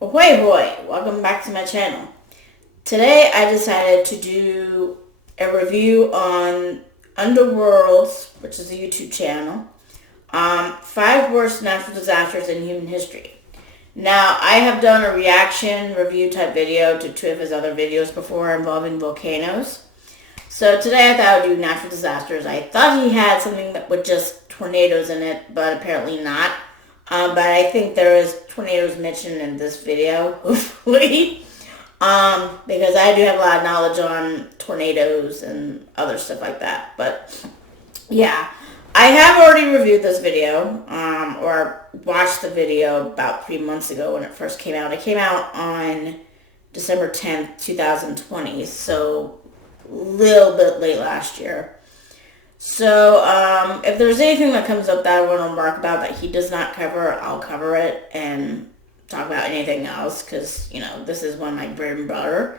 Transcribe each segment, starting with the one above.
Ahoy hoy! Welcome back to my channel. Today I decided to do a review on Underworld, which is a YouTube channel, 5 worst natural disasters in human history. Now, I have done a reaction review type video to 2 of his other videos before involving volcanoes. So today I thought I would do natural disasters. I thought he had something that with just tornadoes in it, but apparently not. But I think there is tornadoes mentioned in this video, hopefully. Because I do have a lot of knowledge on tornadoes and other stuff like that. But, yeah. I have already reviewed this video, or watched the video about 3 months ago when it first came out. It came out on December 10th, 2020, so a little bit late last year. So, if there's anything that comes up that I want to remark about that he does not cover, I'll cover it and talk about anything else, because, you know, this is one of my bread and butter.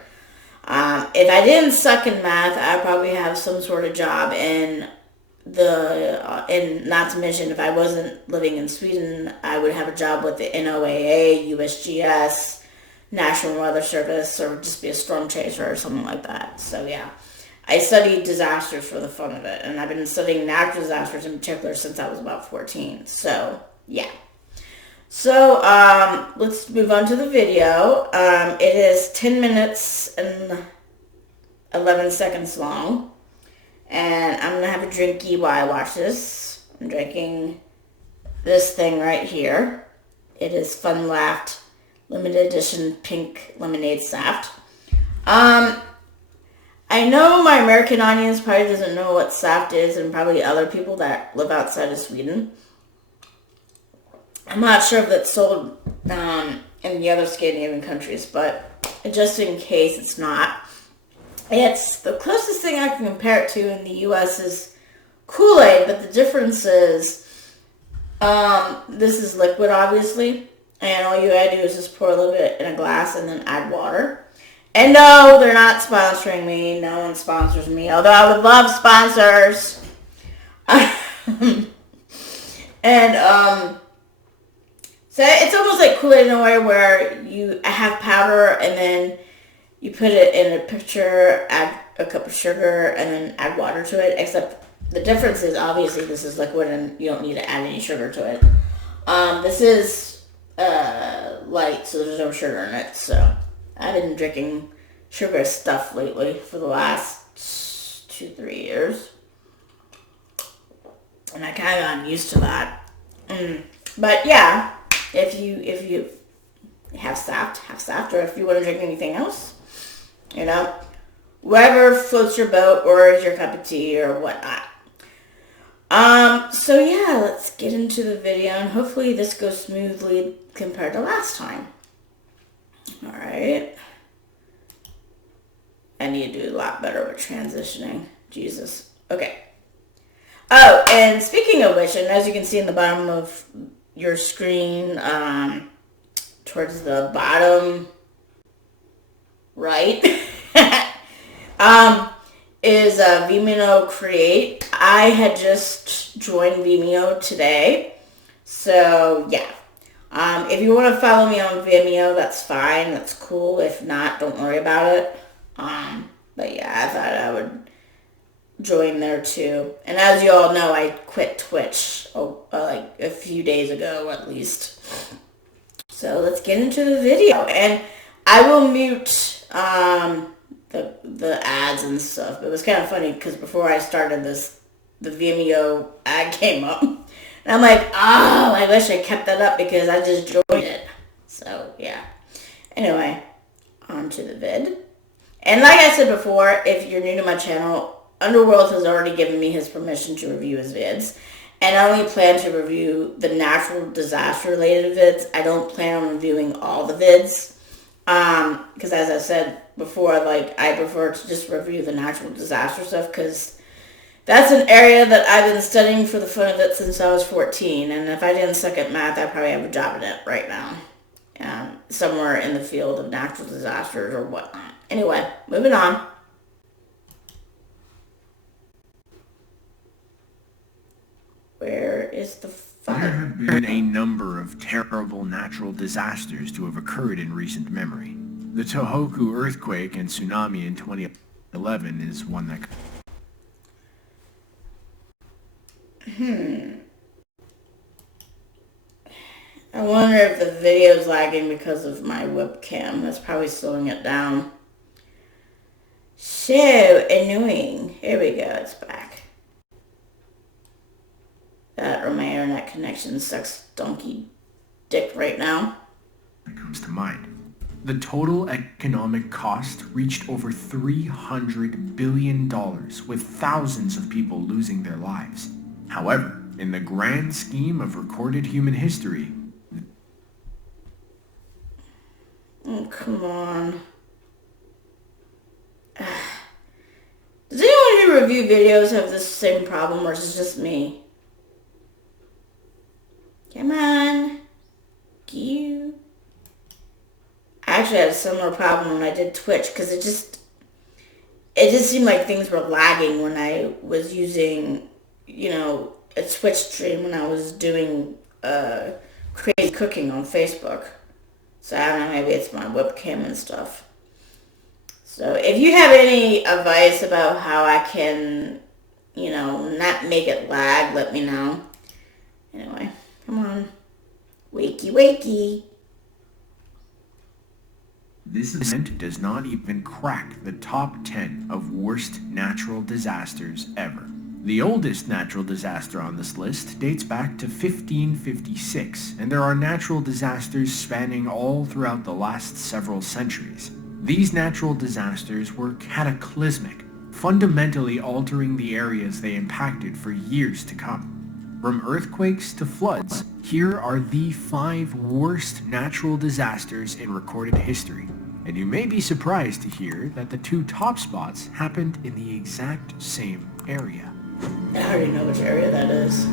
If I didn't suck in math, I'd probably have some sort of job in and not to mention, if I wasn't living in Sweden, I would have a job with the NOAA, USGS, National Weather Service, or just be a storm chaser or something like that. So, yeah. I studied disasters for the fun of it, and I've been studying natural disasters in particular since I was about 14. So, yeah. So, let's move on to the video. It is 10 minutes and 11 seconds long, and I'm going to have a drinky while I watch this. I'm drinking this thing right here. It is Fun Laughed limited edition pink lemonade saft. I know my American audience probably doesn't know what saft is, and probably other people that live outside of Sweden. I'm not sure if it's sold in the other Scandinavian countries, but just in case it's not, it's the closest thing I can compare it to in the U.S. is Kool-Aid, but the difference is this is liquid, obviously, and all you gotta do is just pour a little bit in a glass and then add water. And no, they're not sponsoring me. No one sponsors me, although I would love sponsors. And, so it's almost like Kool-Aid in a way where you have powder and then you put it in a pitcher, add a cup of sugar, and then add water to it, except the difference is obviously this is liquid and you don't need to add any sugar to it. This is light, so there's no sugar in it, so I've been drinking sugar stuff lately for the last 2-3 years. And I kind of gotten used to that. But yeah, if you have saft, or if you want to drink anything else, you know, whatever floats your boat or is your cup of tea or whatnot. So yeah, let's get into the video, and hopefully this goes smoothly compared to last time. Alright. I need to do a lot better with transitioning. Jesus. Okay. Oh, and speaking of which, and as you can see in the bottom of your screen, towards the bottom right, is Vimeo Create. I had just joined Vimeo today. So, yeah. If you want to follow me on Vimeo, that's fine. That's cool. If not, don't worry about it. But yeah, I thought I would join there too. And as you all know, I quit Twitch like a few days ago at least. So let's get into the video. And I will mute the ads and stuff. It was kind of funny because before I started this, the Vimeo ad came up. And I'm like, oh, I wish I kept that up because I just joined it. So, yeah. Anyway, on to the vid. And like I said before, if you're new to my channel, Underworld has already given me his permission to review his vids. And I only plan to review the natural disaster related vids. I don't plan on reviewing all the vids. Because as I said before, like, I prefer to just review the natural disaster stuff because that's an area that I've been studying for the fun of it since I was 14, and if I didn't suck at math, I'd probably have a job in it right now. Somewhere in the field of natural disasters or whatnot. Anyway, moving on. Where is the fire? been a number of terrible natural disasters to have occurred in recent memory. The Tohoku earthquake and tsunami in 2011 is one that... I wonder if the video's lagging because of my webcam. That's probably slowing it down. So annoying. Here we go, it's back. That or my internet connection sucks donkey dick right now. That comes to mind. The total economic cost reached over $300 billion, with thousands of people losing their lives. However, in the grand scheme of recorded human history... Oh, come on. Does anyone who review videos have this same problem, or is it just me? Come on. You. I actually had a similar problem when I did Twitch, because it just seemed like things were lagging when I was using, a Twitch stream when I was doing crazy cooking on Facebook. So I don't know, maybe it's my webcam and stuff. So if you have any advice about how I can, not make it lag, let me know. Anyway, come on. Wakey, wakey. This event does not even crack the top 10 of worst natural disasters ever. The oldest natural disaster on this list dates back to 1556, and there are natural disasters spanning all throughout the last several centuries. These natural disasters were cataclysmic, fundamentally altering the areas they impacted for years to come. From earthquakes to floods, here are the 5 worst natural disasters in recorded history. And you may be surprised to hear that the 2 top spots happened in the exact same area. I already know which area that is.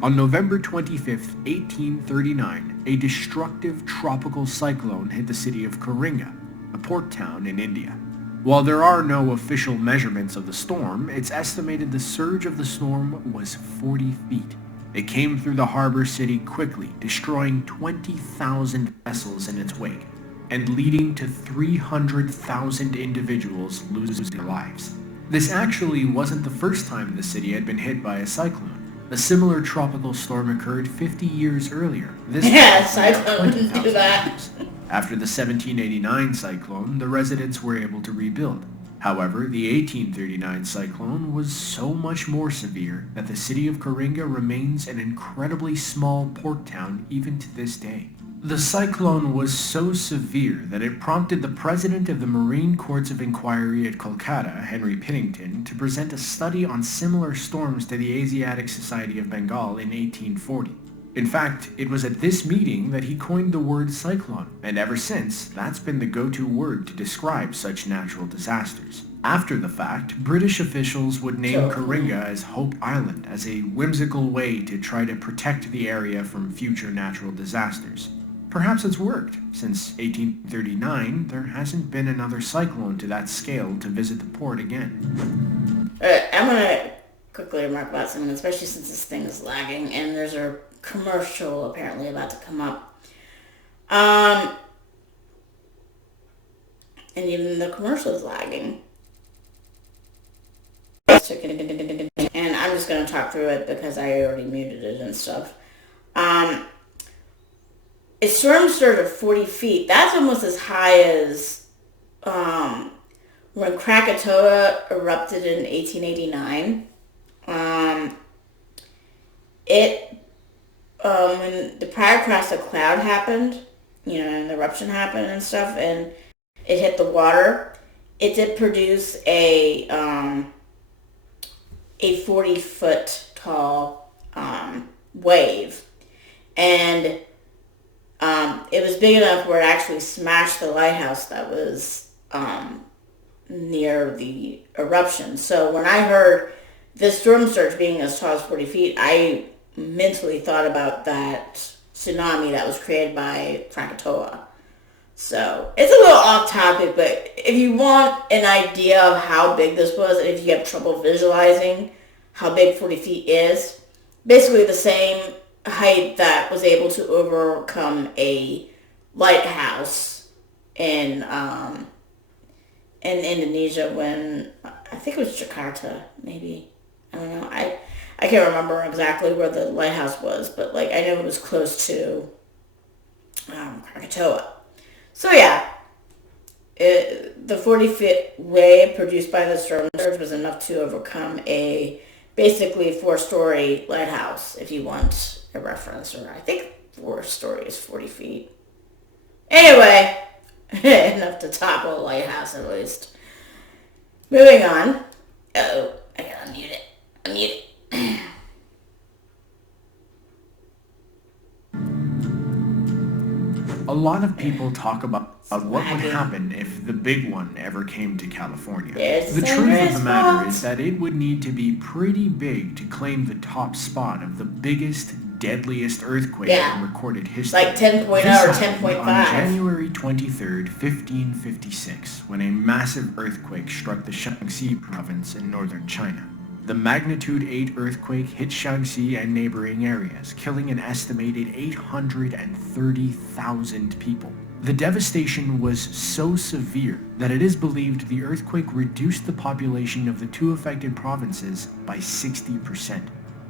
On November 25th, 1839, a destructive tropical cyclone hit the city of Karinga, a port town in India. While there are no official measurements of the storm, it's estimated the surge of the storm was 40 feet. It came through the harbor city quickly, destroying 20,000 vessels in its wake, and leading to 300,000 individuals losing their lives. This actually wasn't the first time the city had been hit by a cyclone. A similar tropical storm occurred 50 years earlier. Cyclone didn't do that. After the 1789 cyclone, the residents were able to rebuild. However, the 1839 cyclone was so much more severe that the city of Karinga remains an incredibly small port town even to this day. The cyclone was so severe that it prompted the president of the Marine Courts of Inquiry at Kolkata, Henry Piddington, to present a study on similar storms to the Asiatic Society of Bengal in 1840. In fact, it was at this meeting that he coined the word cyclone, and ever since, that's been the go-to word to describe such natural disasters. After the fact, British officials would name Karinga as Hope Island as a whimsical way to try to protect the area from future natural disasters. Perhaps it's worked. Since 1839, there hasn't been another cyclone to that scale to visit the port again. I'm going to quickly remark about something, especially since this thing is lagging, and there's a commercial apparently about to come up. And even the commercial is lagging. And I'm just going to talk through it because I already muted it and stuff. A storm surge of 40 feet. That's almost as high as when Krakatoa erupted in 1889. When the pyroclastic cloud happened, and the eruption happened and stuff, and it hit the water, it did produce a 40-foot tall wave. And it was big enough where it actually smashed the lighthouse that was near the eruption. So when I heard this storm surge being as tall as 40 feet, I mentally thought about that tsunami that was created by Krakatoa. So it's a little off topic, but if you want an idea of how big this was, and if you have trouble visualizing how big 40 feet is, basically the same height that was able to overcome a lighthouse in Indonesia when I think it was Jakarta, maybe. I don't know. I can't remember exactly where the lighthouse was, but like I know it was close to Krakatoa. So yeah, the 40-foot wave produced by the storm surge was enough to overcome a basically four-story lighthouse, if you want a reference, or I think four-story is 40 feet. Anyway, enough to topple a lighthouse at least. Moving on. Oh, I gotta unmute it. Unmute it. A lot of people talk about what would happen if the big one ever came to California. The truth of the matter is that it would need to be pretty big to claim the top spot of the biggest, deadliest earthquake in recorded history. Like 10.0 or 10.5. On January 23rd, 1556, when a massive earthquake struck the Shaanxi province in northern China. The magnitude 8 earthquake hit Shaanxi and neighboring areas, killing an estimated 830,000 people. The devastation was so severe that it is believed the earthquake reduced the population of the two affected provinces by 60%.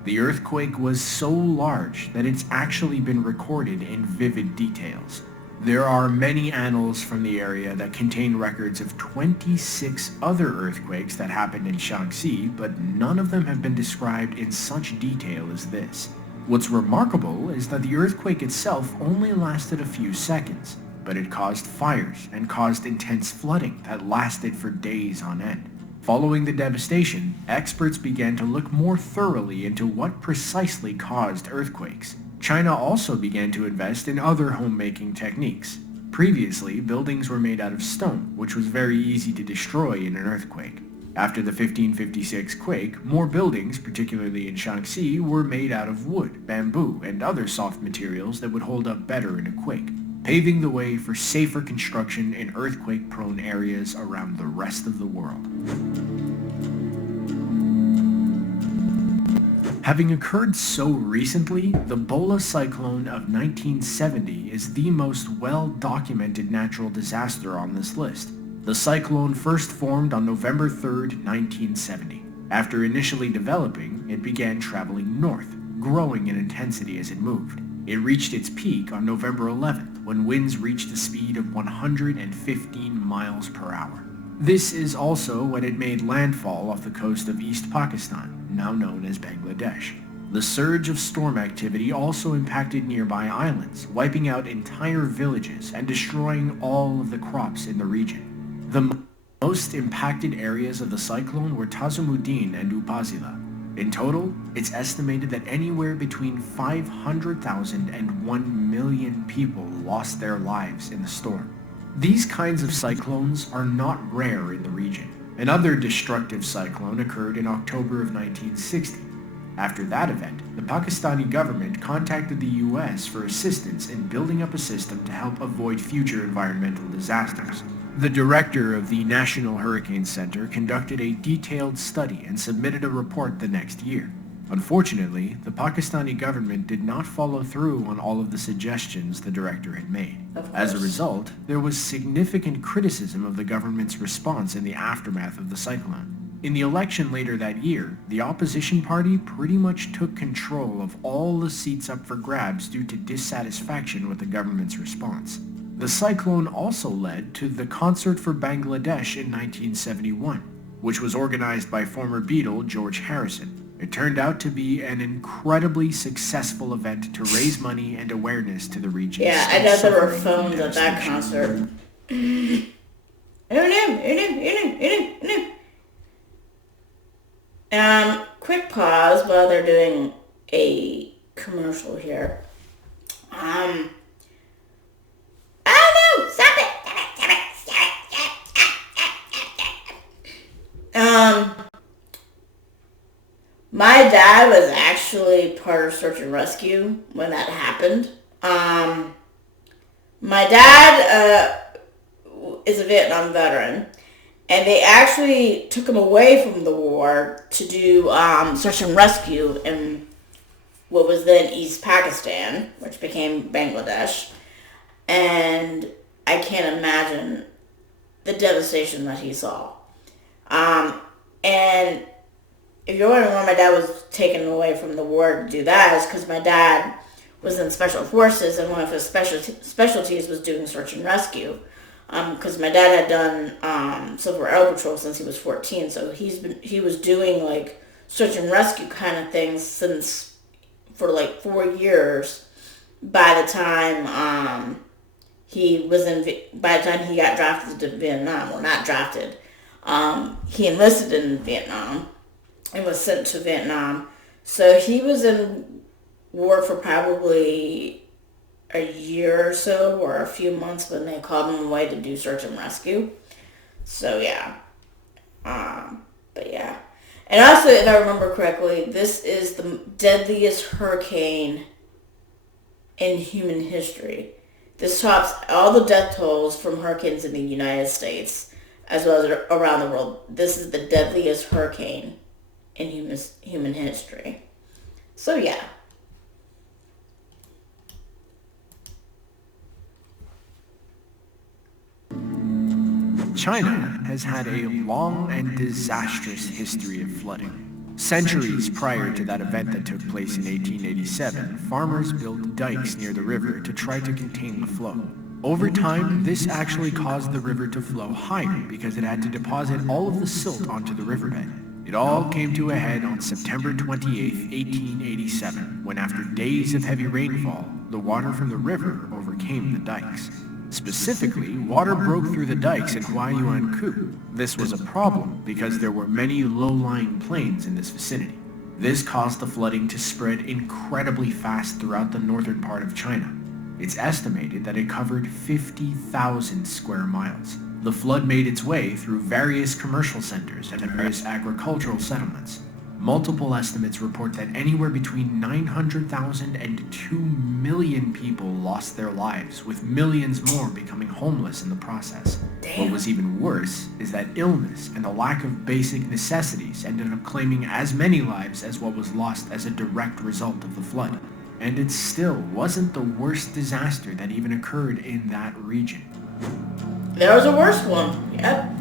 The earthquake was so large that it's actually been recorded in vivid details. There are many annals from the area that contain records of 26 other earthquakes that happened in Shaanxi, but none of them have been described in such detail as this. What's remarkable is that the earthquake itself only lasted a few seconds, but it caused fires and caused intense flooding that lasted for days on end. Following the devastation, experts began to look more thoroughly into what precisely caused earthquakes. China also began to invest in other homemaking techniques. Previously, buildings were made out of stone, which was very easy to destroy in an earthquake. After the 1556 quake, more buildings, particularly in Shaanxi, were made out of wood, bamboo, and other soft materials that would hold up better in a quake, paving the way for safer construction in earthquake-prone areas around the rest of the world. Having occurred so recently, the Bola cyclone of 1970 is the most well-documented natural disaster on this list. The cyclone first formed on November 3, 1970. After initially developing, it began traveling north, growing in intensity as it moved. It reached its peak on November 11th, when winds reached a speed of 115 miles per hour. This is also when it made landfall off the coast of East Pakistan, now known as Bangladesh. The surge of storm activity also impacted nearby islands, wiping out entire villages and destroying all of the crops in the region. The most impacted areas of the cyclone were Tazumuddin and Upazila. In total, it's estimated that anywhere between 500,000 and 1 million people lost their lives in the storm. These kinds of cyclones are not rare in the region. Another destructive cyclone occurred in October of 1960. After that event, the Pakistani government contacted the US for assistance in building up a system to help avoid future environmental disasters. The director of the National Hurricane Center conducted a detailed study and submitted a report the next year. Unfortunately, the Pakistani government did not follow through on all of the suggestions the director had made. As a result, there was significant criticism of the government's response in the aftermath of the cyclone. In the election later that year, the opposition party pretty much took control of all the seats up for grabs due to dissatisfaction with the government's response. The cyclone also led to the Concert for Bangladesh in 1971, which was organized by former Beatle George Harrison. It turned out to be an incredibly successful event to raise money and awareness to the region. Yeah, I know there were phones at that concert. Quick pause while they're doing a commercial here. I don't know, stop it! My dad was actually part of search and rescue when that happened. My dad is a Vietnam veteran, and they actually took him away from the war to do search and rescue, and what was then East Pakistan, which became Bangladesh. And I can't imagine the devastation that he saw. And if you're wondering why my dad was taken away from the war to do that, is because my dad was in special forces, and one of his specialties was doing search and rescue. Because my dad had done Civil War Air Patrol since he was 14, so he was doing like search and rescue kind of things for like 4 years. By the time he got drafted to Vietnam, well, not drafted, he enlisted in Vietnam and was sent to Vietnam. So he was in war for probably a year or so, or a few months, when they called him away to do search and rescue. So yeah. But yeah. And also, if I remember correctly, this is the deadliest hurricane in human history. This tops all the death tolls from hurricanes in the United States, as well as around the world. This is the deadliest hurricane in human history. So yeah. China has had a long and disastrous history of flooding. Centuries prior to that event that took place in 1887, farmers built dikes near the river to try to contain the flow. Over time, this actually caused the river to flow higher because it had to deposit all of the silt onto the riverbed. It all came to a head on September 28, 1887, when after days of heavy rainfall, the water from the river overcame the dikes. Specifically, water broke through the dikes at Huayuan-Ku. This was a problem because there were many low-lying plains in this vicinity. This caused the flooding to spread incredibly fast throughout the northern part of China. It's estimated that it covered 50,000 square miles. The flood made its way through various commercial centers and various agricultural settlements. Multiple estimates report that anywhere between 900,000 and 2 million people lost their lives, with millions more becoming homeless in the process. Damn. What was even worse is that illness and the lack of basic necessities ended up claiming as many lives as what was lost as a direct result of the flood. And it still wasn't the worst disaster that even occurred in that region. There was a worse one. Yep.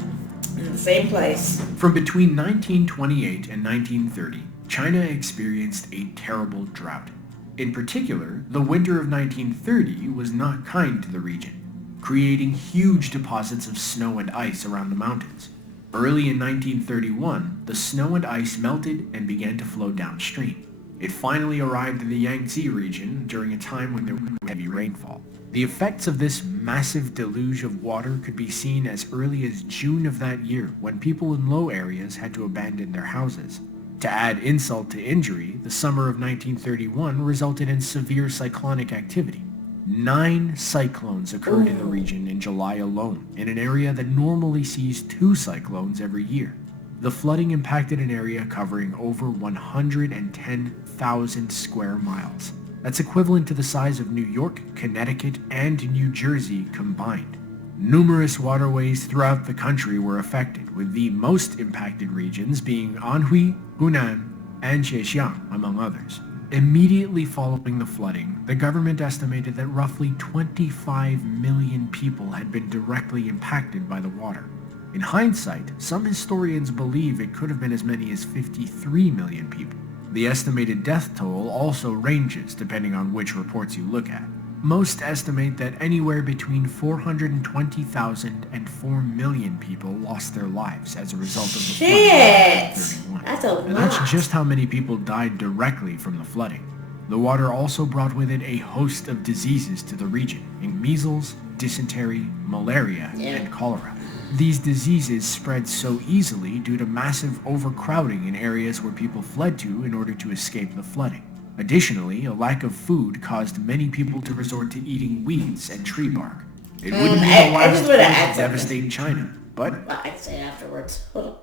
In the same place. From between 1928 and 1930, China experienced a terrible drought. In particular, the winter of 1930 was not kind to the region, creating huge deposits of snow and ice around the mountains. Early in 1931, the snow and ice melted and began to flow downstream. It finally arrived in the Yangtze region during a time when there was heavy rainfall. The effects of this massive deluge of water could be seen as early as June of that year, when people in low areas had to abandon their houses. To add insult to injury, the summer of 1931 resulted in severe cyclonic activity. 9 cyclones occurred in the region in July alone, in an area that normally sees 2 cyclones every year. The flooding impacted an area covering over 110,000 square miles. That's equivalent to the size of New York, Connecticut, and New Jersey combined. Numerous waterways throughout the country were affected, with the most impacted regions being Anhui, Hunan, and Zhejiang, among others. Immediately following the flooding, the government estimated that roughly 25 million people had been directly impacted by the water. In hindsight, some historians believe it could have been as many as 53 million people. The estimated death toll also ranges depending on which reports you look at. Most estimate that anywhere between 420,000 and 4 million people lost their lives as a result of the flooding in 1931. That's a lot. And that's just how many people died directly from the flooding. The water also brought with it a host of diseases to the region, including measles, dysentery, malaria, and cholera. These diseases spread so easily due to massive overcrowding in areas where people fled to in order to escape the flooding. Additionally, a lack of food caused many people to resort to eating weeds and tree bark. It wouldn't be the last flood to devastate China, but well, I can say it afterwards. Hold on.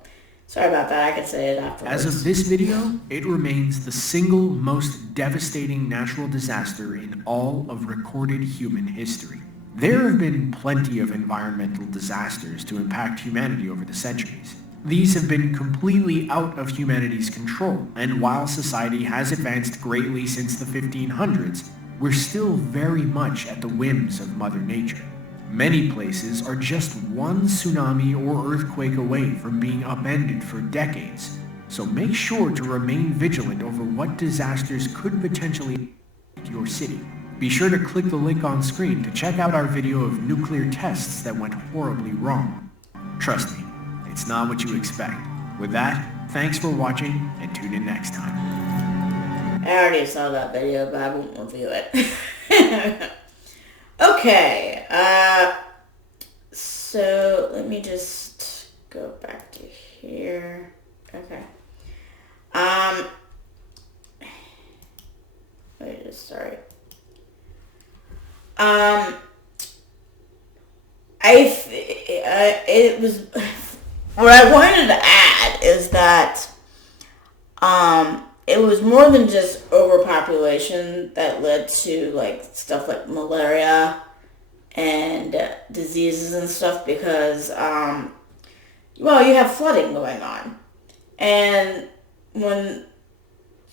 Sorry about that. I can say it afterwards. As of this video, it remains the single most devastating natural disaster in all of recorded human history. There have been plenty of environmental disasters to impact humanity over the centuries. These have been completely out of humanity's control, and while society has advanced greatly since the 1500s, we're still very much at the whims of Mother Nature. Many places are just one tsunami or earthquake away from being upended for decades, so make sure to remain vigilant over what disasters could potentially hit your city. Be sure to click the link on screen to check out our video of nuclear tests that went horribly wrong. Trust me, it's not what you expect. With that, thanks for watching and tune in next time. I already saw that video, but I won't review it. Okay, so let me just go back to here. Okay. Sorry. It was, what I wanted to add is that, it was more than just overpopulation that led to, like, stuff like malaria and diseases and stuff because, well, you have flooding going on. And when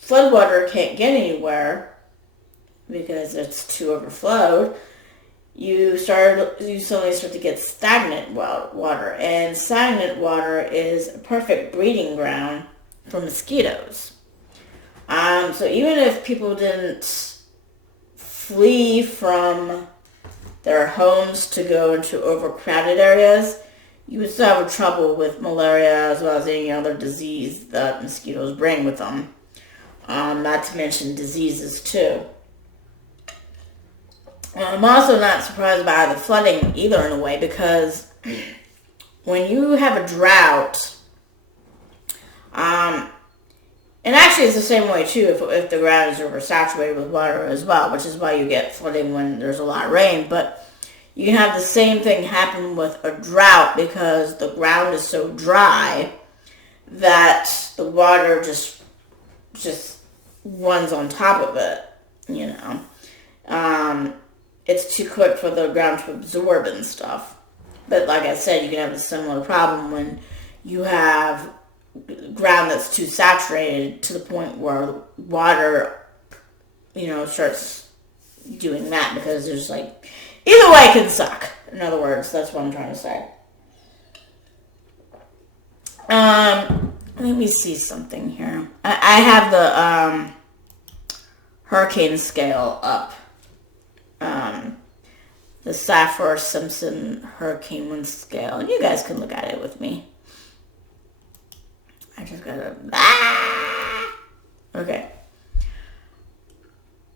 floodwater can't get anywhere because it's too overflowed, you suddenly start to get stagnant water. And stagnant water is a perfect breeding ground for mosquitoes. So even if people didn't flee from their homes to go into overcrowded areas, you would still have trouble with malaria as well as any other disease that mosquitoes bring with them. Not to mention diseases too. I'm also not surprised by the flooding either in a way because when you have a drought, and actually it's the same way too if the ground is oversaturated with water as well, which is why you get flooding when there's a lot of rain. But you can have the same thing happen with a drought because the ground is so dry that the water just runs on top of it, you know. It's too quick for the ground to absorb and stuff. But like I said, you can have a similar problem when you have ground that's too saturated to the point where water, you know, starts doing that because there's like, either way it can suck. In other words, that's what I'm trying to say. Let me see something here. I have the hurricane scale up. The Saffir-Simpson hurricane wind scale. And you guys can look at it with me. I just gotta... Okay.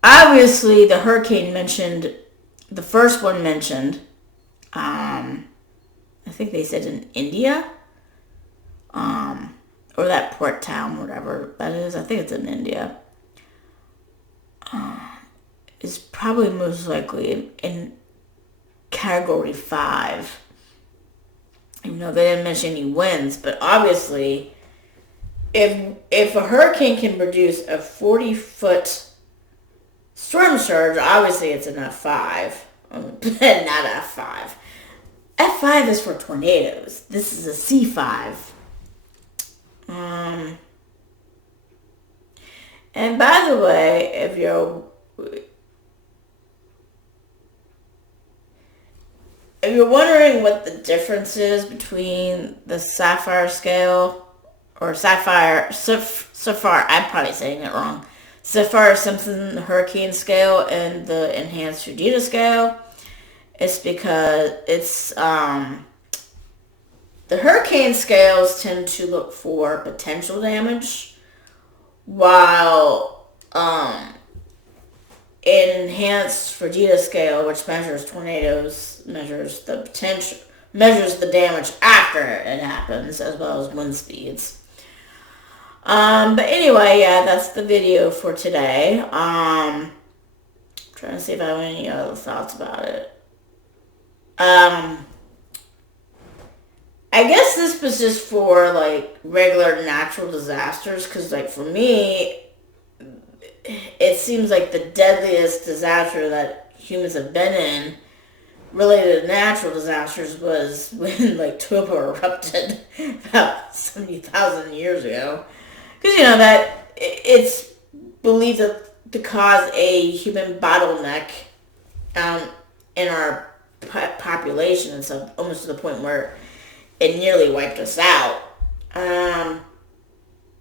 Obviously, the hurricane mentioned... The first one mentioned... I think they said in India. Or that port town, whatever that is. I think it's in India. Is probably most likely in Category 5. Even though they didn't mention any winds. But obviously, if a hurricane can produce a 40-foot storm surge, obviously it's an F5. Not F5. F5 is for tornadoes. This is a C5. And by the way, if you're wondering what the difference is between the Saffir scale, or Saffir, I'm probably saying it wrong, Saffir-Simpson hurricane scale and the enhanced Fujita scale, it's because it's, the hurricane scales tend to look for potential damage, while, enhanced Fujita scale, which measures tornadoes, measures the damage after it happens, as well as wind speeds. But anyway, yeah, that's the video for today. Trying to see if I have any other thoughts about it. I guess this was just for, like, regular natural disasters, because, like, for me, it seems like the deadliest disaster that humans have been in related to natural disasters was when like Toba erupted about 70,000 years ago. Because that it's believed to cause a human bottleneck um, in our population, and so almost to the point where it nearly wiped us out.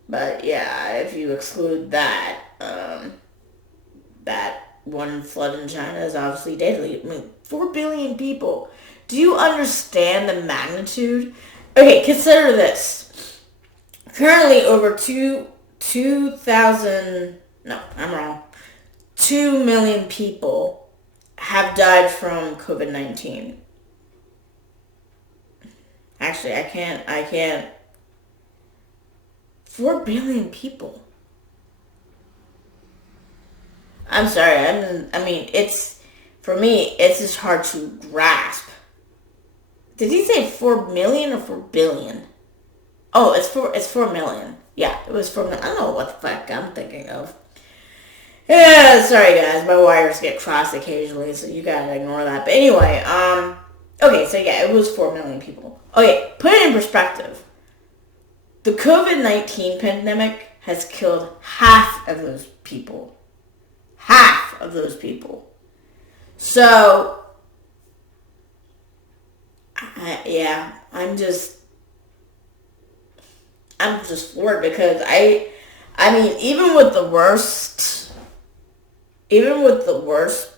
But yeah, if you exclude that, that one flood in China is obviously deadly. I mean, 4 billion people. Do you understand the magnitude? Okay, consider this. Currently, over 2,000. No, I'm wrong. 2 million people have died from COVID-19. Actually, I can't. 4 billion people. I'm sorry. I mean, for me, it's just hard to grasp. Did he say 4 million or 4 billion? Oh, it's 4 million. Yeah, it was 4 million. I don't know what the fuck I'm thinking of. Yeah, sorry guys, my wires get crossed occasionally, so you gotta ignore that. But anyway, okay, so yeah, it was 4 million people. Okay, put it in perspective. The COVID-19 pandemic has killed half of those people. Half of those people. So, yeah, I'm just floored because I mean, even with the worst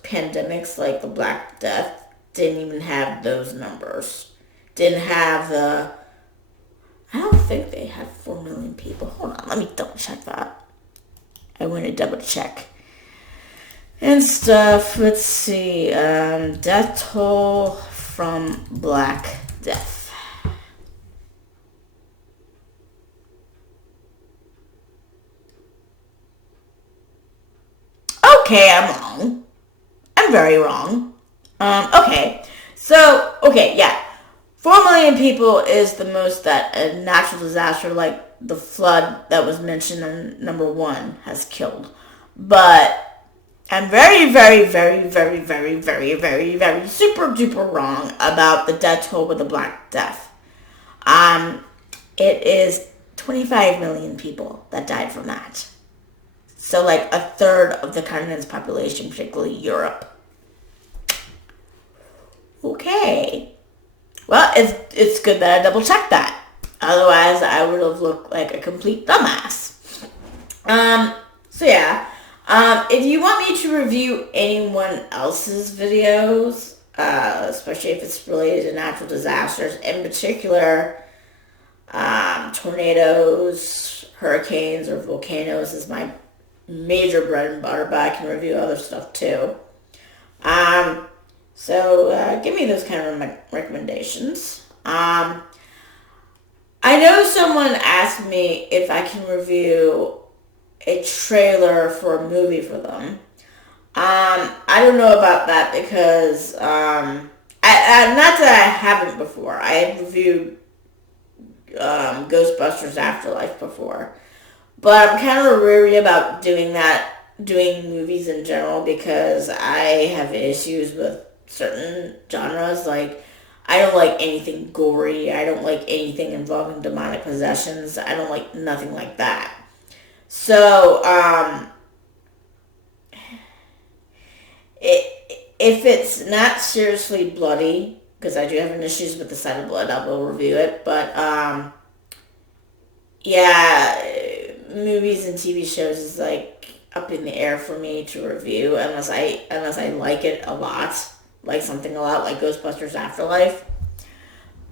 pandemics like the Black Death, didn't even have those numbers. Didn't have I don't think they had 4 million people. Hold on, let me double check that. I want to double check. And stuff. Let's see. Death toll from Black Death. Okay, I'm wrong. I'm very wrong. Okay. So, okay, yeah. 4 million people is the most that a natural disaster like the flood that was mentioned in number 1 has killed. But I'm very, very, very, very, very, very, very, very super duper wrong about the death toll with the Black Death. It is 25 million people that died from that. So like a third of the continent's population, particularly Europe. Okay. Well, it's good that I double checked that. Otherwise, I would have looked like a complete dumbass. So yeah. If you want me to review anyone else's videos, especially if it's related to natural disasters, in particular, tornadoes, hurricanes, or volcanoes is my major bread and butter, but I can review other stuff too. So give me those kind of recommendations. I know someone asked me if I can review a trailer for a movie for them. I don't know about that because not that I haven't before. I had reviewed Ghostbusters Afterlife before, but I'm kind of weary about doing movies in general because I have issues with certain genres. Like, I don't like anything gory. I don't like anything involving demonic possessions. I don't like nothing like that. So, if it's not seriously bloody, because I do have issues with the sight of blood, I will review it. But, yeah, movies and TV shows is like up in the air for me to review unless I like it a lot, like something a lot like Ghostbusters Afterlife.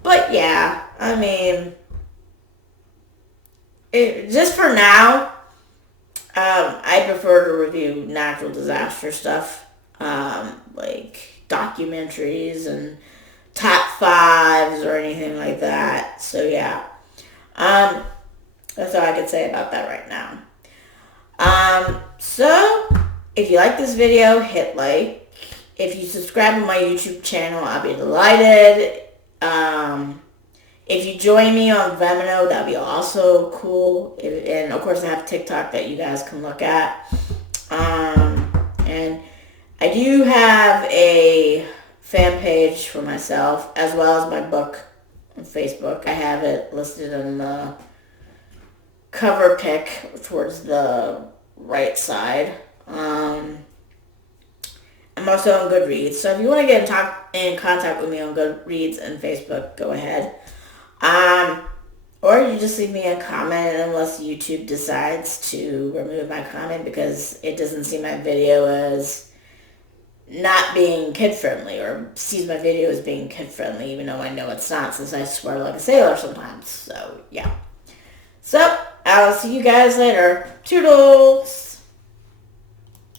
But yeah, I mean, just for now, I prefer to review natural disaster stuff, like documentaries and top fives or anything like that. So yeah, that's all I could say about that right now. So if you like this video, hit like. If you subscribe to my YouTube channel, I'll be delighted. If you join me on Vimeo, that'd be also cool. And of course, I have TikTok that you guys can look at. And I do have a fan page for myself, as well as my book on Facebook. I have it listed on the cover pick towards the right side. I'm also on Goodreads, so if you want to get in contact with me on Goodreads and Facebook, go ahead. Or you just leave me a comment unless YouTube decides to remove my comment because it doesn't see my video as not being kid-friendly, or sees my video as being kid-friendly, even though I know it's not, since I swear like a sailor sometimes. So, yeah. So, I'll see you guys later. Toodles!